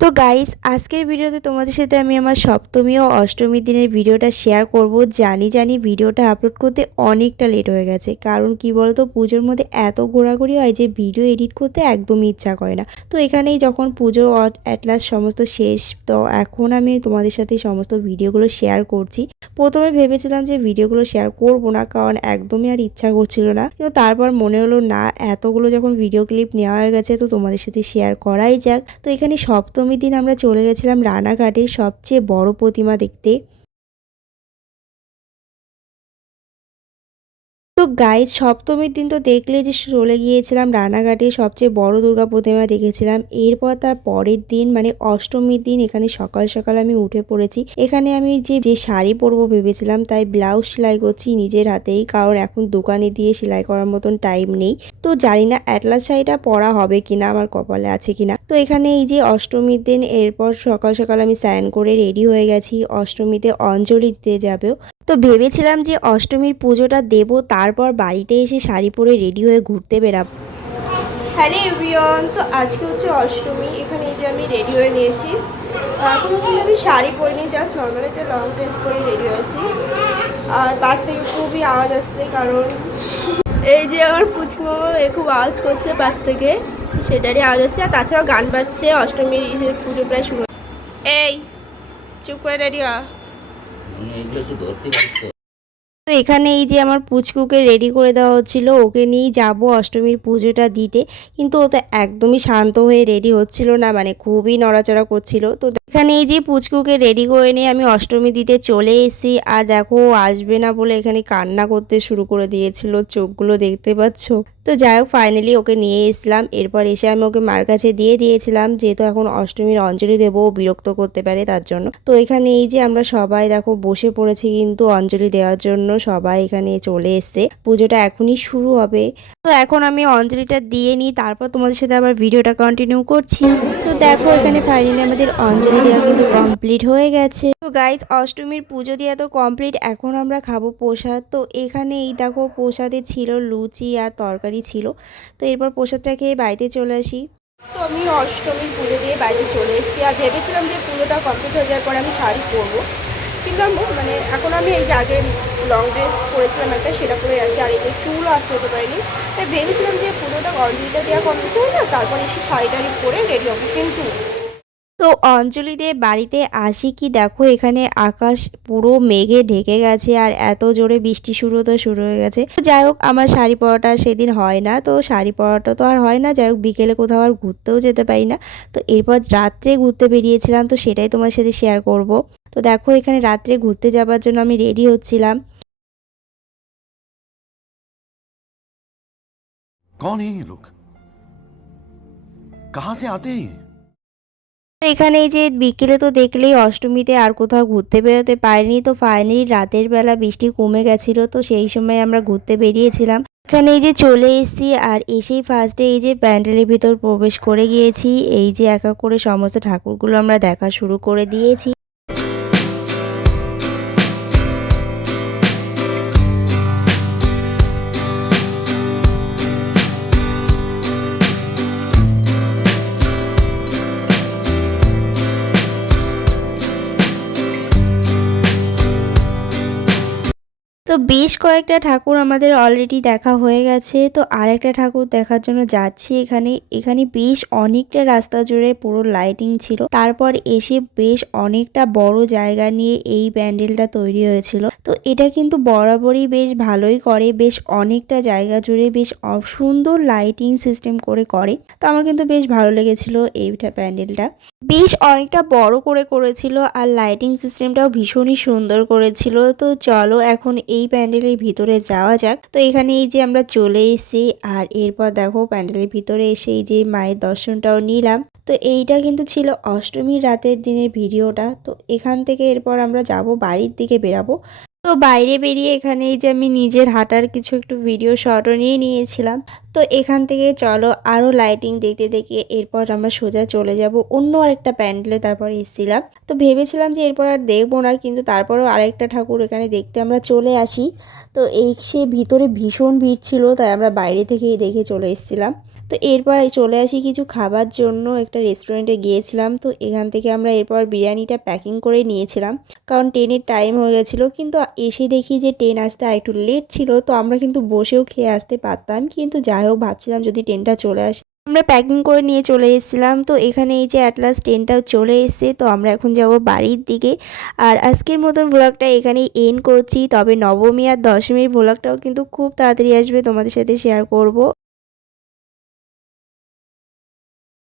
তো গাইস আজকের ভিডিওতে তোমাদের সাথে আমি আমার সপ্তমী ও অষ্টমীর দিনের ভিডিওটা শেয়ার করব। জানি জানি ভিডিওটা আপলোড করতে অনেকটা লেট হয়ে গেছে। কারণ কি বলতো, পুজোর মধ্যে এত ঘোরাঘুরি হয় যে ভিডিও এডিট করতে একদমই ইচ্ছা করে না। তো এখানেই যখন পুজো অ্যাটলাস সমস্ত শেষ, তো এখন আমি তোমাদের সাথে সমস্ত ভিডিওগুলো শেয়ার করছি। প্রথমে ভেবেছিলাম যে ভিডিওগুলো শেয়ার করব না, কারণ একদমই আর ইচ্ছা করছিল না। কিন্তু তারপর মনে হলো, না, এতগুলো যখন ভিডিও ক্লিপ নেওয়া হয়ে গেছে, তো তোমাদের সাথে শেয়ার করাই যাক। তো এখানে সপ্তমীর দিন আমরা চলে গেছিলাম রানাঘাটে সবচেয়ে বড় প্রতিমা দেখতে। গাইজ সপ্তমীর দিন তো দেখলে যে চলে গিয়েছিলাম রানাঘাটে সবচেয়ে বড় দুর্গা প্রতিমা দেখেছিলাম। এরপর তার পরের দিন মানে অষ্টমীর দিন, এখানে সকাল সকাল আমি উঠে পড়েছি। এখানে আমি যে যে শাড়ি পরবো ভেবেছিলাম, তাই ব্লাউজ সেলাই করছি নিজের হাতেই, কারণ এখন দোকানে দিয়ে সেলাই করার মতন টাইম নেই। তো জানি না অ্যাটলাস শাড়িটা পরা হবে কিনা, আমার কপালে আছে কিনা। তো এখানে এই যে অষ্টমীর দিন, এরপর সকাল সকাল আমি স্নান করে রেডি হয়ে গেছি। অষ্টমীতে অঞ্জলি দিতে যাবেও। তো ভেবেছিলাম যে অষ্টমীর পুজোটা দেব তারপর বাড়িতে এসে শাড়ি পরে রেডি হয়ে ঘুরতে বেরাবো। হ্যালো এভরিওয়ান তো আজকে হচ্ছে অষ্টমী এখানে এই যে আমি রেডি হয়ে নিয়েছি। এখন কিন্তু আমি শাড়ি পরিনি জাস্ট নর্মাল একটা লং ড্রেস পরে রেডি হয়েছি। আর বাস থেকে খুবই আওয়াজ আসছে কারণ এই যে আমার পুচকু এ খুব আওয়াজ করছে বাস থেকে সেটারই আওয়াজ হচ্ছে আর তাছাড়াও গান বাজছে অষ্টমীর পুজো প্রায় শুরু এই চুপ করে রেডি হ। এগুলো একটু ধরতে পারিস তো এখানে এই যে আমার পুচকুকে রেডি করে দেওয়া হচ্ছিল, ওকে নিয়েই যাব অষ্টমীর পুজোটা দিতে। কিন্তু ও তো একদমই শান্ত হয়ে রেডি হচ্ছিল না মানে খুবই নড়াচড়া করছিল। তো এখানে এই যে পুচকুকে রেডি করে নিয়ে আমি অষ্টমী দিতে চলে এসেছি। আর দেখো আসবে না বলে এখানে কান্না করতে শুরু করে দিয়েছিল, চোখগুলো দেখতে পাচ্ছ? তো যাই হোক ফাইনালি ওকে নিয়ে এসলাম। এরপর এসে আমি ওকে মার কাছে দিয়ে দিয়েছিলাম, যেহেতু এখন অষ্টমীর অঞ্জলি দেবো, ও বিরক্ত করতে পারে তার জন্য। তো এখানে এই যে আমরা সবাই দেখো বসে পড়েছি কিন্তু অঞ্জলি দেওয়ার জন্য। সবাই এখানে চলে এসছে। পুজোটা এখনই শুরু হবে। তো এখন আমি অঞ্জলিটা দিয়ে নিই, তারপর তোমাদের সাথে আবার ভিডিওটা কন্টিনিউ করছি। তো দেখো, এখানে ফাইনালি আমাদের অঞ্জলি দেওয়া কিন্তু কমপ্লিট হয়ে গেছে। তো গাইজ অষ্টমীর পুজো দেওয়া তো কমপ্লিট এখন আমরা খাব প্রসাদ। তো এখানে এই দেখো, প্রসাদে ছিল লুচি আর তরকারি ছিল। তো এরপর প্রসাদটা খেয়ে বাড়িতে চলে আসি। তো আমি অষ্টমীর পুজো দিয়ে বাড়িতে চলে এসেছি। আর ভেবেছিলাম যে পুজোটা কমপ্লিট হয়ে যাওয়ার পরে আমি শাড়ি পরবো। কিন্তু মানে এখন আমি এই যে আগে লং ড্রেস পরেছিলাম একটা, সেটা পরে আছি। আর এই যে চুল আসতে হতে পারিনি। তাই ভেবেছিলাম যে পুজোটা অঞ্জলিটা দেওয়া কমপ্লিট হয়ে যায় তারপর এসে শাড়ি টাড়ি পরে রেডি হব। কিন্তু তো অঞ্জলি দিয়ে বাড়িতে আসি কি দেখো, এখানে আকাশ পুরো মেঘে ঢেকে গেছে আর এত জোরে বৃষ্টি শুরু তো শুরু হয়ে গেছে। যাই হোক, আমার শাড়ি পরাটা সেদিন হয় না। তো শাড়ি পরাটা তো আর হয় না, যাই হোক, বিকেলে কোথাও আর ঘুরতেও যেতে পারি না। তো এরপর রাত্রে ঘুরতে বেরিয়েছিলাম, তো সেটাই তোমার সাথে শেয়ার করব। তো দেখো এখানে রাত্রে ঘুরতে যাবার জন্য আমি রেডি হচ্ছিলাম। এখানে এই যে বিকেলে তো দেখলেই অষ্টমীতে আর কোথাও ঘুরতে বেরোতে পারিনি তো ফাইনালি রাতের বেলা বৃষ্টি কমে গেছিল তো সেই সময় আমরা ঘুরতে বেরিয়েছিলাম। এখানে এই যে চলে এসেছি আর এসেই ফার্স্টে এই যে প্যান্ডেলের ভিতর প্রবেশ করে গিয়েছি এই যে একা করে সমস্ত ঠাকুরগুলো আমরা দেখা শুরু করে দিয়েছি। তো বেশ কয়েকটা ঠাকুর আমাদের অলরেডি দেখা হয়ে গেছে। তো আরেকটা ঠাকুর দেখার জন্য যাচ্ছি এখানে। এখানে বেশ অনেকটা রাস্তা জুড়ে পুরো লাইটিং ছিল। তারপর এসে বেশ অনেকটা বড় জায়গা নিয়ে এই প্যান্ডেলটা তৈরি হয়েছিল। তো এটা কিন্তু বরাবরই বেশ ভালোই করে। বেশ অনেকটা জায়গা জুড়ে বেশ সুন্দর লাইটিং সিস্টেম করে করে। তো আমার কিন্তু বেশ ভালো লেগেছিল এইটা প্যান্ডেলটা। বেশ অনেকটা বড় করে করেছিল আর লাইটিং সিস্টেমটাও ভীষণই সুন্দর করেছিল। তো চলো এখন এই প্যান্ডেলের ভিতরে যাওয়া যাক। তো এখানে এই যে আমরা চলে এসেছি আর এরপর দেখো প্যান্ডেলের ভিতরে এসে এই যে মায়ের দর্শনটাও নিলাম। তো এইটা কিন্তু ছিল অষ্টমীর রাতের দিনের ভিডিওটা। তো এখান থেকে এরপর আমরা যাব বাড়ির দিকে বেরাবো। তো বাইরে বেরিয়ে এখানে এই যে আমি নিজের হাঁটার কিছু একটু ভিডিও শটও নিয়ে নিয়েছিলাম। তো এখান থেকে চলো আরও লাইটিং দেখতে দেখে, এরপর আমরা সোজা চলে যাব অন্য আরেকটা প্যান্ডেলে, তারপর এসেছিলাম। তো ভেবেছিলাম যে এরপর আর দেখব না, কিন্তু তারপরেও আরেকটা ঠাকুর এখানে দেখতে আমরা চলে আসি। তো এই সে ভিতরে ভীষণ ভিড় ছিল, তাই আমরা বাইরে থেকেই দেখে চলে এসেছিলাম। তো এরপর চলে আসি কিছু খাবার জন্য, একটা রেস্টুরেন্টে গিয়েছিলাম। তো এখান থেকে আমরা এরপর বিরিয়ানিটা প্যাকিং করে নিয়েছিলাম, কারণ ট্রেনের টাইম হয়ে গেছিল, কিন্তু এসে দেখি যে ট্রেন আসতে আর একটু লেট ছিল, তো আমরা কিন্তু বসেও খেয়ে আসতে পারতাম, কিন্তু যাই হোক, ভাবছিলাম যদি ট্রেনটা চলে আসে। আমরা প্যাকিং করে নিয়ে চলে এসেছিলাম। তো এখানে এই যে অ্যাটলাস ট্রেনটাও চলে এসছে। তো আমরা এখন যাব বাড়ির দিকে। আর আজকের মতন ভ্লগটা এখানেই এন্ড করছি। তবে নবমী আর দশমীর ভ্লগটাও কিন্তু খুব তাড়াতাড়ি আসবে। তোমাদের সাথে শেয়ার করব।